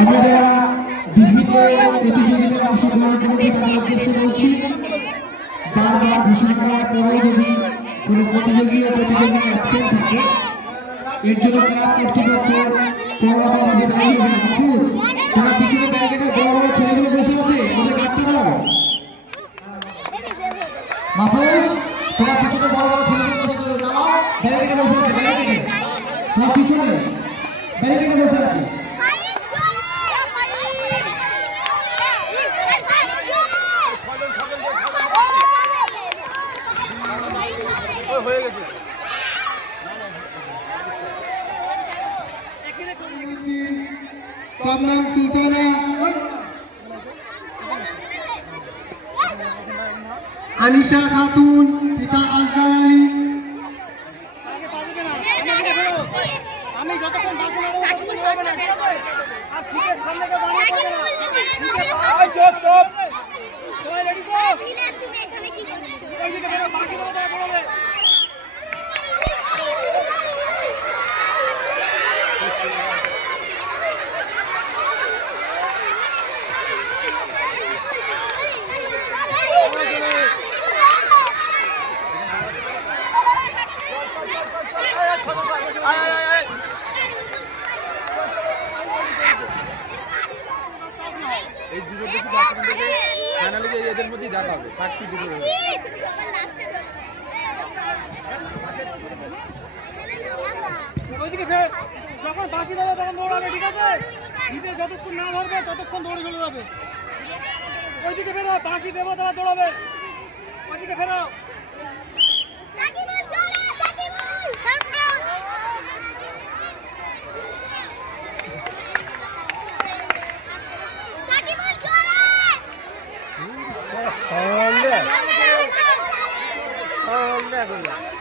আপনারা বিভিন্ন প্রতিযোগিতায় অংশগ্রহণ করেছে তার উদ্দেশ্যে বলছি, বারবার ঘোষণা করার পরেও যদি কোনো প্রতিযোগী ও প্রতিযোগী অ্যাবসেন্ট থাকে এর জন্য ক্লাব কর্তৃপক্ষ কোনোরকমভাবে দায়ী হবে না। তারা পিছনে ব্যারিকেডে বড় বড় ছেলেগুলো বসে আছে, ওদের কাটতে দাও। মাহফুজ, তোমার পিছনে বড় বড় ছেলেগুলো বসে আছে, নামাও। ব্যারিকেডে বসে আছে, ব্যারিকেডে তোমার পিছনে ব্যারিকেডে বসে আছে। হয়ে গেছে সামনাম সুলতানা, আনিশা খাতুন, পিতা আজহার আলী। আমি যতক্ষণ এই দুটো দেখি ফাইনালে যে এদের মধ্যেই দেখা হবে, থাকছি দুটো ওইদিকে যখন বাঁশি দেবে তখন দৌড়াবে, ঠিক আছে? ঈদে যতক্ষণ না ধরবে ততক্ষণ দৌড়ে চলে যাবে। ওইদিকে ফেরো, বাঁশি দেবো তারা দৌড়াবে, ওইদিকে ফেরো। Oh,